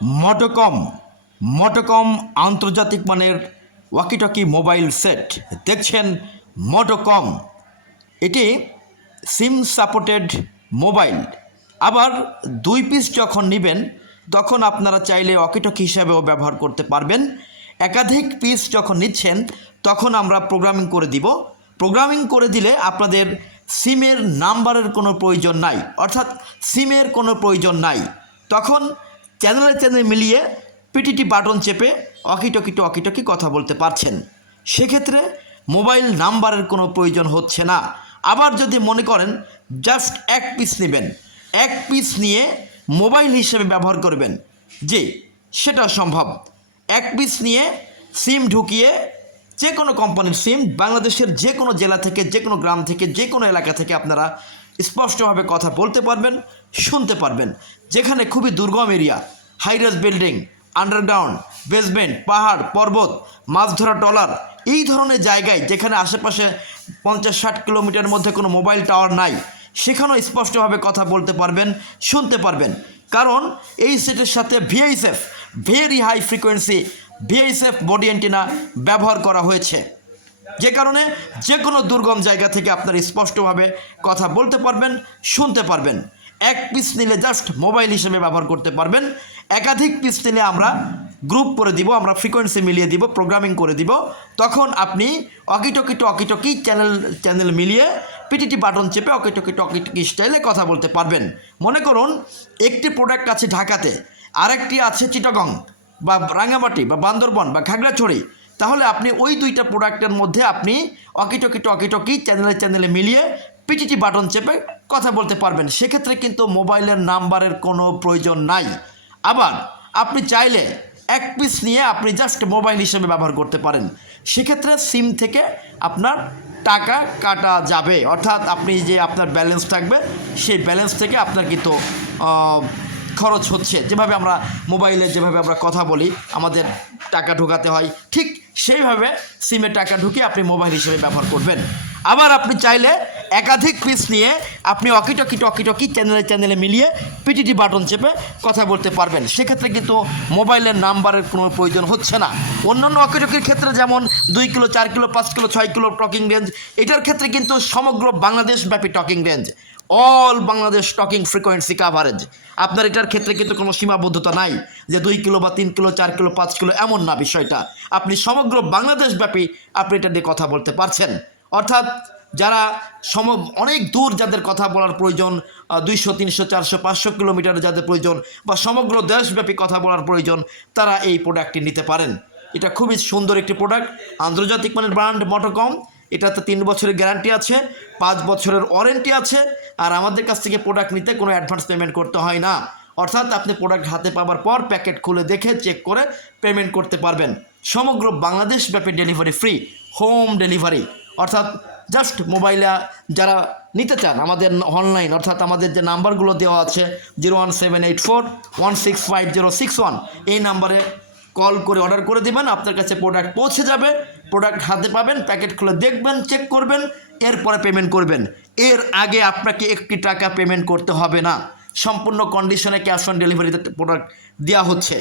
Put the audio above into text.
মোটোকম মোটোকম আন্তর্জাতিক মানের walkie talkie mobile set দেখছেন। মোটোকম এটি সিম সাপোর্টেড মোবাইল। আবার 2 পিস যখন নেবেন তখন আপনারা চাইলে ওয়াকিটকি হিসাবেও ব্যবহার করতে পারবেন। একাধিক পিস যখন নিচ্ছেন তখন আমরা প্রোগ্রামিং করে দিব। প্রোগ্রামিং করে দিলে আপনাদের সিমের নাম্বারের কোনো প্রয়োজন নাই, অর্থাৎ সিমের কোনো প্রয়োজন নাই। তখন চ্যানেলে মিলিয়ে পিটিটি বাটন চেপে ওয়াকিটকি কথা বলতে পারছেন। সেক্ষেত্রে মোবাইল নাম্বারের কোনো প্রয়োজন হচ্ছে না। আবার যদি মনে করেন জাস্ট 1 পিস নেবেন, 1 পিস নিয়ে মোবাইল হিসেবে ব্যবহার করবেন, জি সেটাও সম্ভব। 1 পিস নিয়ে সিম ঢুকিয়ে যে কোনো কোম্পানির সিম বাংলাদেশের যে কোনো জেলা থেকে, যে কোনো গ্রাম থেকে, যে কোনো এলাকা থেকে আপনারা স্পষ্টভাবে কথা বলতে পারবেন, শুনতে পারবেন। যেখানে খুবই দুর্গম area, high-rise building, underground, basement, পাহাড় পর্বত, মাছ ধরা ট্রলার, এই ধরনের জায়গায় যেখানে আশেপাশে 50-60 কিলোমিটারের মধ্যে কোনো মোবাইল টাওয়ার নাই, সেখানেও স্পষ্টভাবে কথা বলতে পারবেন, শুনতে পারবেন। কারণ এই সেটের সাথে VHF, very high frequency VHF body antenna ব্যবহার করা হয়েছে, যে কারণে যে কোনো দুর্গম জায়গা থেকে আপনারা স্পষ্টভাবে কথা বলতে পারবেন, শুনতে পারবেন। 1 পিস নিলে জাস্ট মোবাইল হিসেবে ব্যবহার করতে পারবেন। একাধিক পিস নিলে আমরা গ্রুপ করে দিব, আমরা ফ্রিকোয়েন্সি মিলিয়ে দিব, প্রোগ্রামিং করে দিব। তখন আপনি ওয়াকিটকি চ্যানেল মিলিয়ে পিটিটি বাটন চেপে ওয়াকিটকি স্টাইলে কথা বলতে পারবেন। মনে করুন একটি প্রোডাক্ট আছে ঢাকাতে, আরেকটি আছে চিটাগং বা রাঙামাটি বা বান্দরবন বা খাগড়াছড়ি, তাহলে আপনি ওই 2টা প্রোডাক্টের মধ্যে আপনি ওয়াকিটকি চ্যানেলে মিলিয়ে পিটিটি বাটন চেপে কথা বলতে পারবেন। সেক্ষেত্রে কিন্তু মোবাইলের নাম্বারের কোনো প্রয়োজন নাই। আবার আপনি চাইলে 1 পিস নিয়ে আপনি জাস্ট মোবাইল হিসেবে ব্যবহার করতে পারেন। সেক্ষেত্রে সিম থেকে আপনার টাকা কাটা যাবে, অর্থাৎ আপনি যে আপনার ব্যালেন্স থাকবে সেই ব্যালেন্স থেকে আপনার কিন্তু খরচ হচ্ছে। যেভাবে আমরা মোবাইলে যেভাবে আমরা কথা বলি আমাদের টাকা ঢোকাতে হয়, ঠিক সেইভাবে সিমে টাকা ঢুকিয়ে আপনি মোবাইল হিসেবে ব্যবহার করবেন। আবার আপনি চাইলে একাধিক পিস নিয়ে আপনি ওয়াকিটকি চ্যানেলে মিলিয়ে পিটিটি বাটন চেপে কথা বলতে পারবেন। সেক্ষেত্রে কিন্তু মোবাইলের নাম্বারের কোনো প্রয়োজন হচ্ছে না। অন্যান্য ওয়াকিটকির ক্ষেত্রে যেমন 2 kilo, 4 kilo, 5 kilo, 6 kilo talking range, এটার ক্ষেত্রে কিন্তু সমগ্র বাংলাদেশব্যাপী talking range, all Bangladesh talking frequency coverage. আপনার এটার ক্ষেত্রে কিন্তু কোনো সীমাবদ্ধতা নাই যে 2 কিলো বা 3 কিলো, 4 কিলো, 5 কিলো, এমন না বিষয়টা। আপনি সমগ্র বাংলাদেশব্যাপী আপনি এটা দিয়ে কথা বলতে পারছেন। অর্থাৎ যারা অনেক দূর যাদের কথা বলার প্রয়োজন, 200, 300, 400, 500 কিলোমিটার যাদের প্রয়োজন, বা সমগ্র দেশব্যাপী কথা বলার প্রয়োজন, তারা এই প্রোডাক্টটি নিতে পারেন। এটা খুবই সুন্দর একটি প্রোডাক্ট, আন্তর্জাতিক মানের ব্র্যান্ড মোটোকম। এটাতে 3 বছরের গ্যারান্টি আছে, 5 বছরের ওয়ারেন্টি আছে। আর আমাদের কাছ থেকে প্রোডাক্ট নিতে কোনো অ্যাডভান্স পেমেন্ট করতে হয় না। অর্থাৎ আপনি প্রোডাক্ট হাতে পাওয়ার পর প্যাকেট খুলে দেখে চেক করে পেমেন্ট করতে পারবেন। সমগ্র বাংলাদেশব্যাপী ডেলিভারি ফ্রি, হোম ডেলিভারি। অর্থাৎ জাস্ট মোবাইলে যারা নিতে চান আমাদের অনলাইন, অর্থাৎ আমাদের যে নাম্বারগুলো দেওয়া আছে 01784165061, এই নাম্বারে কল করে অর্ডার করে দেবেন। আপনার কাছে প্রোডাক্ট পৌঁছে যাবে, প্রোডাক্ট হাতে পাবেন, প্যাকেট খুলে দেখবেন, চেক করবেন, এরপরে পেমেন্ট করবেন। এর আগে আপনাকে 1 টাকা পেমেন্ট করতে হবে না। সম্পূর্ণ কন্ডিশনে ক্যাশ অন ডেলিভারিতে প্রোডাক্ট দেওয়া হচ্ছে।